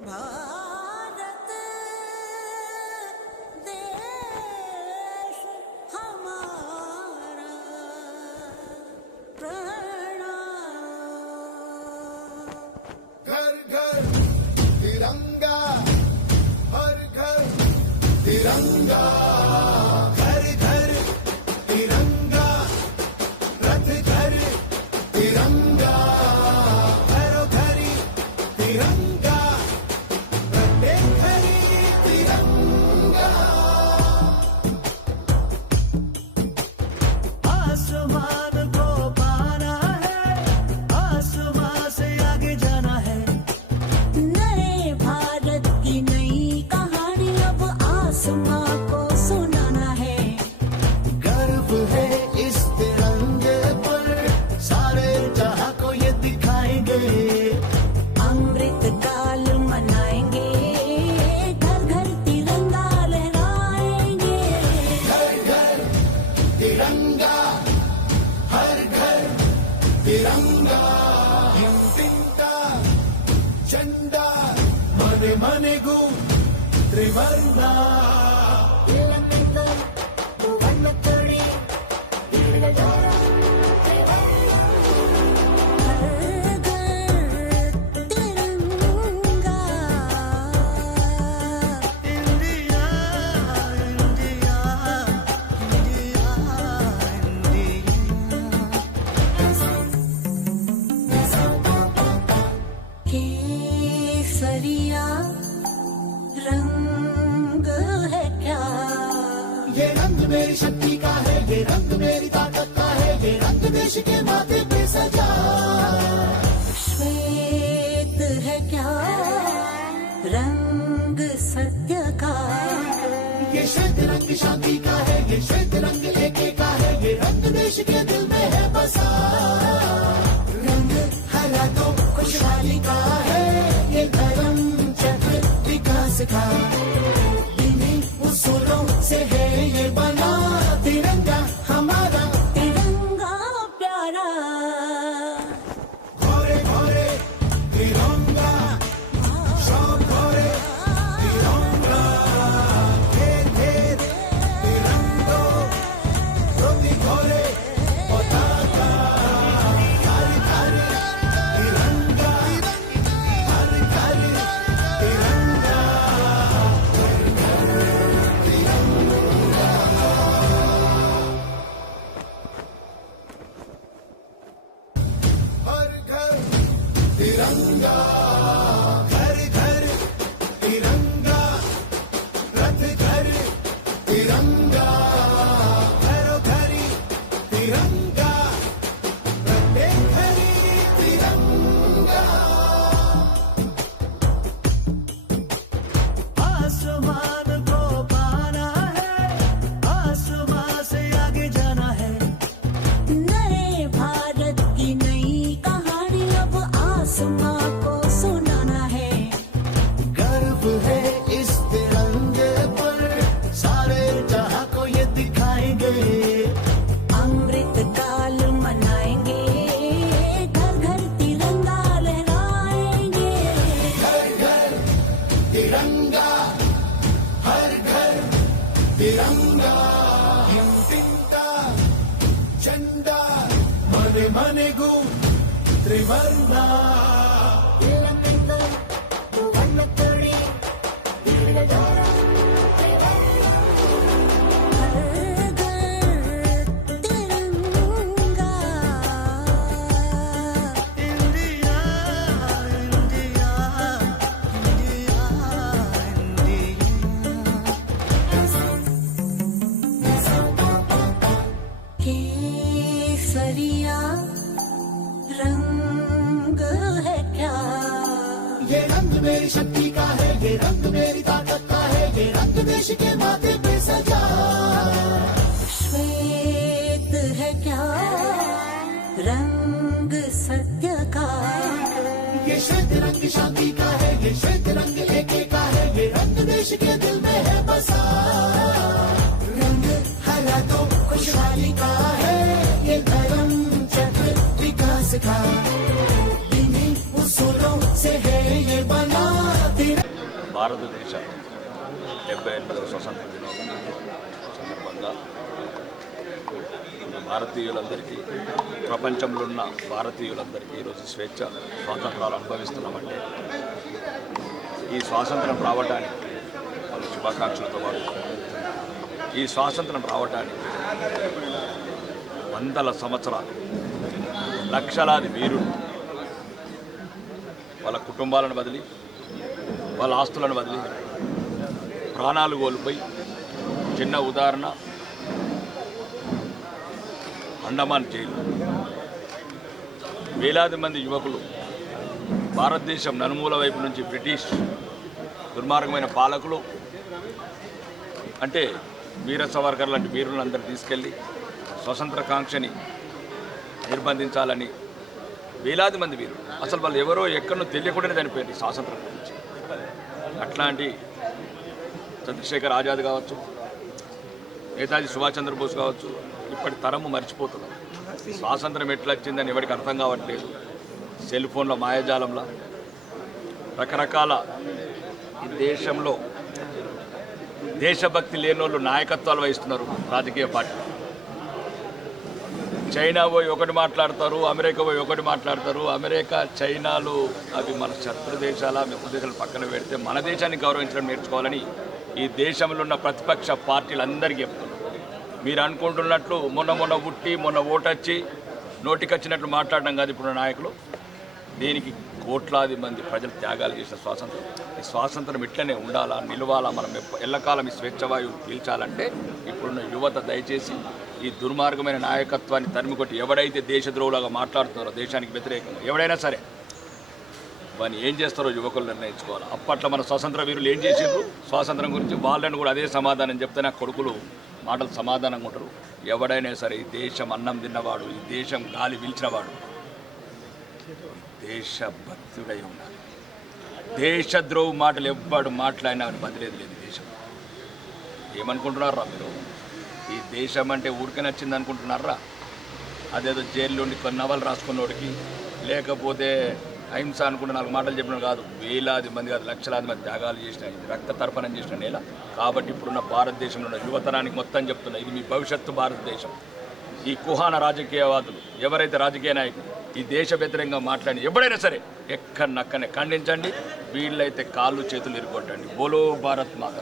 हमारा घर घर तिरंगा, हर घर तिरंगा। घर घर तिरंगा, रथ घर तिरंगा। घरो घरी तिरंगा। మనే మనెగు త్రివర్ణ मेरी शक्ति का है ये रंग मेरी ताकत का है ये रंग देश के माथे पे सजा। श्वेत है क्या? रंग सत्य का? ये श्वेत रंग शांति का है ये श्वेत रंग लेके का है ये रंग देश के तिरंगा మనే మనెగు केसरिया रंग है क्या? ये रंग मेरी शक्ति का है ये रंग मेरी ताकत का है ये रंग देश के माथे पे सजा। श्वेत है क्या? रंग सत्य का? ये श्वेत रंग शांति का है ये श्वेत रंग एके का है ये रंग देश के दिल में है बसा। रंग हरा तो खुशहाली का है विकास का इन्हीं उसूलों से है ये बना तिरंगा భారతదేశ డెబ్బై ఎనిమిదవ స్వతంత్ర దినోత్సవం సందర్భంగా మన భారతీయులందరికీ ప్రపంచంలో ఉన్న భారతీయులందరికీ ఈరోజు స్వేచ్ఛ స్వాతంత్రాలు అనుభవిస్తున్నామంటే ఈ స్వాతంత్రం రావడానికి వాళ్ళ శుభాకాంక్షలతో పాటు ఈ స్వాతంత్రం రావడానికి వందల సంవత్సరాలు లక్షలాది వీరులు వాళ్ళ కుటుంబాలను వదిలి వాళ్ళ ఆస్తులను వదిలి ప్రాణాలు కోల్పోయి చిన్న ఉదాహరణ అండమాన్ జైలు. వేలాది మంది యువకులు భారతదేశం నలుమూల వైపు నుంచి బ్రిటిష్ దుర్మార్గమైన పాలకులు అంటే వీర సవర్కర్ లాంటి వీరులందరూ తీసుకెళ్ళి స్వతంత్ర కాంక్షని నిర్బంధించాలని వేలాది మంది వీరు. అసలు వాళ్ళు ఎవరో ఎక్కడో తెలియకుండానే చనిపోయింది స్వాతంత్రం గురించి. అట్లాంటి చంద్రశేఖర్ ఆజాద్ కావచ్చు నేతాజీ సుభాష్ చంద్రబోస్ కావచ్చు ఇప్పటి తరము మర్చిపోతుంది స్వాతంత్రం ఎట్లా వచ్చిందని ఎవరికి అర్థం కావట్లేదు. సెల్ ఫోన్ల మాయాజాలంలో. రకరకాల ఈ దేశంలో దేశభక్తి లేని వాళ్ళు నాయకత్వాలు వహిస్తున్నారు రాజకీయ పార్టీలు. చైనా పోయి ఒకటి మాట్లాడతారు అమెరికా పోయి ఒకటి మాట్లాడతారు. అమెరికా చైనాలు అవి మన శత్రు దేశాల మిత్ర దేశాలు పక్కన పెడితే మన దేశాన్ని గౌరవించడం నేర్చుకోవాలని ఈ దేశంలో ఉన్న ప్రతిపక్ష పార్టీలందరికీ చెప్తున్నారు మీరు అనుకుంటున్నట్లు మొన్న మొన్న పుట్టి మొన్న ఓటొచ్చి నోటికొచ్చినట్లు మాట్లాడడం కాదు ఇప్పుడు నాయకులు. దీనికి కోట్లాది మంది ప్రజలు త్యాగాలు చేసిన స్వాతంత్రం. ఈ స్వాతంత్రం ఇట్లనే ఉండాలా నిలవాలా మనం ఎల్లకాలం ఈ స్వేచ్ఛవాయువు పీల్చాలంటే ఇప్పుడున్న యువత దయచేసి ఈ దుర్మార్గమైన నాయకత్వాన్ని తరిమికొట్టి ఎవడైతే దేశద్రోహులాగా మాట్లాడుతున్నారో దేశానికి వ్యతిరేకంగా ఎవడైనా సరే వాని ఏం చేస్తారో యువకులు నిర్ణయించుకోవాలి. అప్పట్లో మన స్వాతంత్ర వీరులు ఏం చేసిండ్రు? స్వాతంత్రం గురించి వాళ్ళని కూడా అదే సమాధానం చెప్తే నా కొడుకులు మాటలు సమాధానంగా ఉంటారు. ఎవడైనా సరే ఈ దేశం అన్నం తిన్నవాడు ఈ దేశం గాలి పీల్చినవాడు. దేశభక్తుడై ఉండాలి. దేశద్రోహు మాటలు ఎవ్వడు మాట్లాడినా అని బదిలేదు లేదు ఈ దేశం ఏమనుకుంటున్నారా మీరు? ఈ దేశం అంటే ఊరికే నచ్చింది అనుకుంటున్నారా? అదేదో జైల్లో ఉండి కొన్ని నవలు రాసుకున్నోడికి లేకపోతే అహింస అనుకుంటే నాలుగు మాటలు చెప్పిన కాదు. వేలాది మంది కాదు లక్షలాది మంది త్యాగాలు చేసిన ఇది రక్త తర్పణం చేసిన నేల. కాబట్టి ఇప్పుడున్న భారతదేశంలో ఉన్న యువతరానికి మొత్తం చెప్తున్నా ఇది మీ భవిష్యత్తు భారతదేశం. ఈ కుహాన రాజకీయవాదులు ఎవరైతే రాజకీయ నాయకులు ఈ దేశ వ్యతిరేకంగా మాట్లాడి ఎప్పుడైనా సరే ఎక్కడనక్కనే ఖండించండి వీళ్ళైతే కాళ్ళు చేతులు ఇరుగొట్టండి. బోలో భారత్ మాత.